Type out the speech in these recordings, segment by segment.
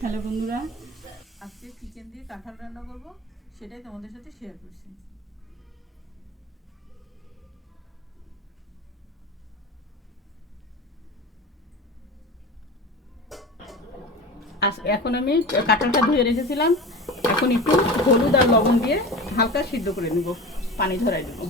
Hello বন্ধুরা, আজকে chicken দিয়ে কাঁঠাল রান্না করব, সেটাই তোমাদের সাথে শেয়ার করছি। এখন আমি কাঁঠালটা ধুয়ে রেখেছিলাম। এখন একটু হলুদ আর লবণ দিয়ে হালকা সিদ্ধ করে নেব, পানি ঝরাই দেব।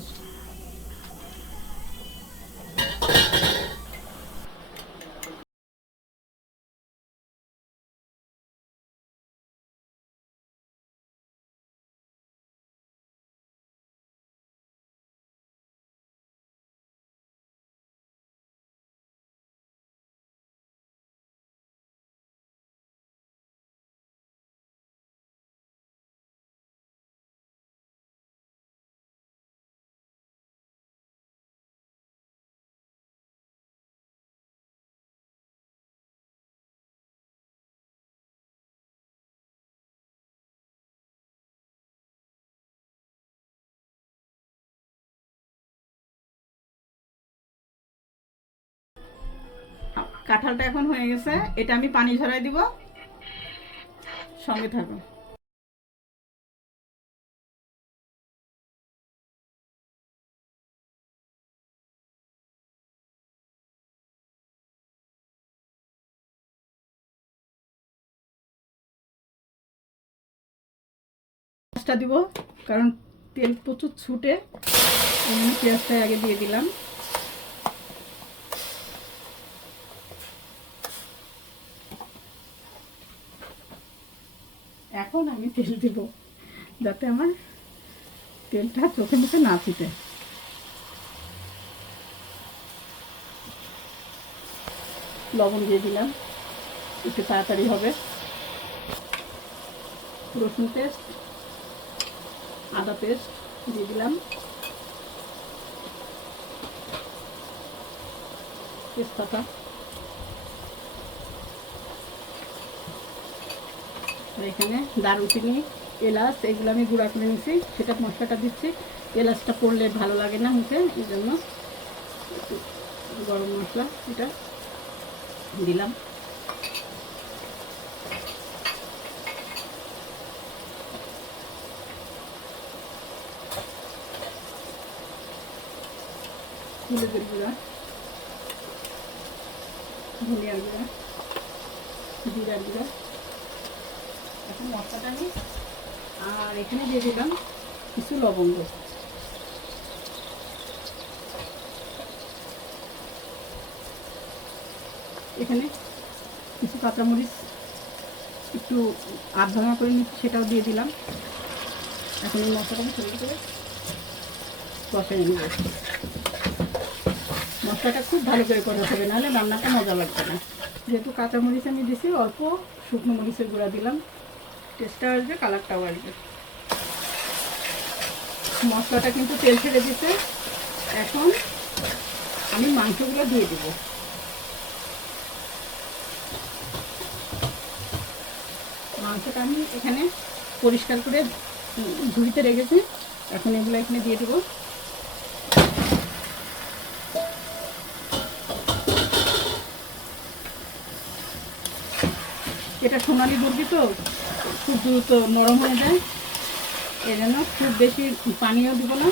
কাঁঠালটা এখন হয়ে গেছে, এটা আমি পানি ঝরাই দিব, সঙ্গে থাকো। পেঁয়াজটা দিব, কারণ তেল প্রচুর ছুটে, এই জন্য পেঁয়াজটা আগে দিয়ে দিলাম। এখন আমি তেল দিব, যাতে আমার তেলটা চোখে মুখে না ছিটে। লবণ দিয়ে দিলাম, একটু তাড়াতাড়ি হবে। রসুন পেস্ট, আদা পেস্ট দিয়ে দিলাম, তেজপাতা, আর এখানে দারুচিনি, এলাচ, এগুলো আমি গুঁড়া করে নিয়েছি, সেটা মশলাটা দিচ্ছি। এলাচটা পড়লে ভালো লাগে না মুখে, এই জন্য একটু গরম মশলা এটা দিলাম। হলুদের গুঁড়া, ধনিয়ার গুঁড়া, জিরার গুঁড়া। এখন মশলাটা নিই, আর এখানে দিয়ে দিলাম কিছু লবঙ্গ। এখানে কিছু কাঁচামরিচ একটু আধ ভাঙা করে নিচ্ছি, সেটাও দিয়ে দিলাম। এখন এই মশলাটাকে তৈরি করে কষাই নেব। মশলাটা খুব ভালো করে কষাতে হবে, নাহলে রান্নাটা মজা লাগবে না। যেহেতু কাঁচামরিচ আমি দিছি, অল্প শুকনো মরিচের গুঁড়া দিলাম, টেস্টটা আসবে, কালারটাও আসবে। মশলাটা কিন্তু তেল ছেড়ে দিতে। এখন আমি মাংসগুলো দিয়ে দেবো। মাংসটা আমি এখানে পরিষ্কার করে ঝুড়িতে রেখেছি, এখন এগুলো এখানে দিয়ে দেবো। এটা সোনালি মুরগি তো খুব দ্রুত নরম হয়ে যায়, এই জন্য খুব বেশি পানিও দিব না।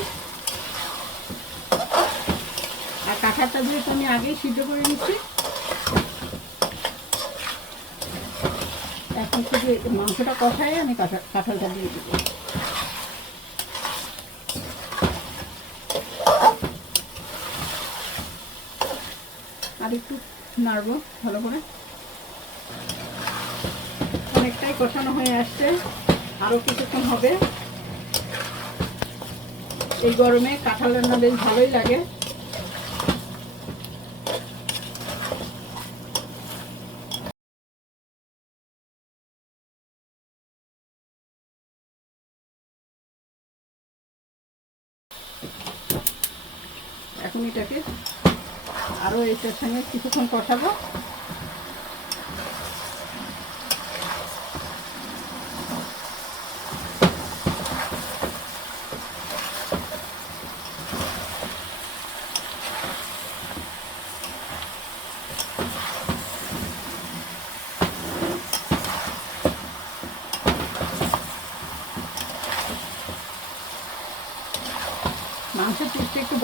আর কাঁঠালটা যেহেতু আমি আগেই সিদ্ধ করে নিচ্ছি, এখন শুধু মাংসটা কষায় আমি কাঁঠালটা দিয়ে দিব। আর একটু নাড়বো ভালো করে। অনেকটাই কষানো হয়ে আসছে, আরও কিছুক্ষণ হবে। এই গরমে কাঁঠাল রান্না বেশ ভালোই লাগে। এখন এটাকে আরও এটার সঙ্গে কিছুক্ষণ কষাবো।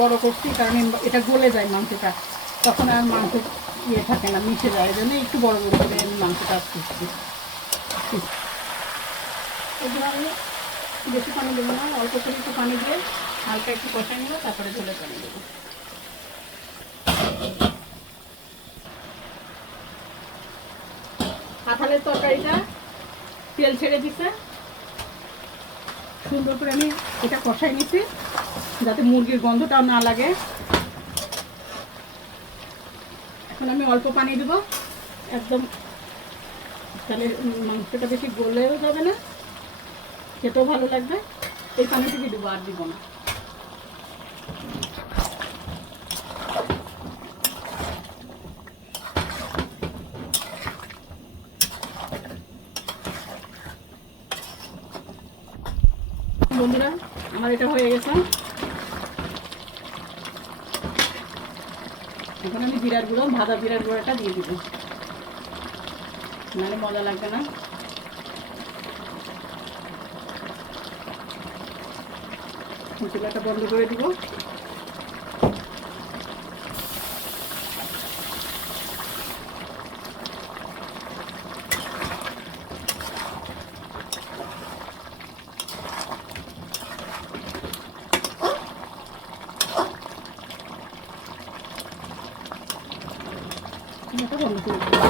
বড় করছি, কারণ এটা গলে যায় মাংসটা, তখন আর মাংস ইয়ে থাকে না, মিশে যায়, এই জন্য একটু বড় বড় করে আমি মাংসটা করছি। এগুলো আমি বেশি পানি দেবো না, অল্প করে একটু পানি দিয়ে হালকা একটু কষাই নেবো, তারপরে ঝোলের পানি দেবো। কাঁঠালের তরকারিটা তেল ছেড়ে দিছে, সুন্দর করে আমি এটা কষাই নিছি যাতে মুরগির গন্ধটাও না লাগে। এখন আমি অল্প পানি দেবো একদম, তাহলে মাংসটা বেশি গলেও যাবে না, খেতেও ভালো লাগবে। এই পানিটুকু দেবো, আর দিব না। বন্ধুরা, আমার এটা হয়ে গেছে। এখন আমি জিরার গুঁড়ো, ভাজা জিরার গুঁড়োটা দিয়ে দিব, নাহলে মজা লাগবে না। চুলাটা বন্ধ করে দিব। চুলাটা বন্ধ করে দিব।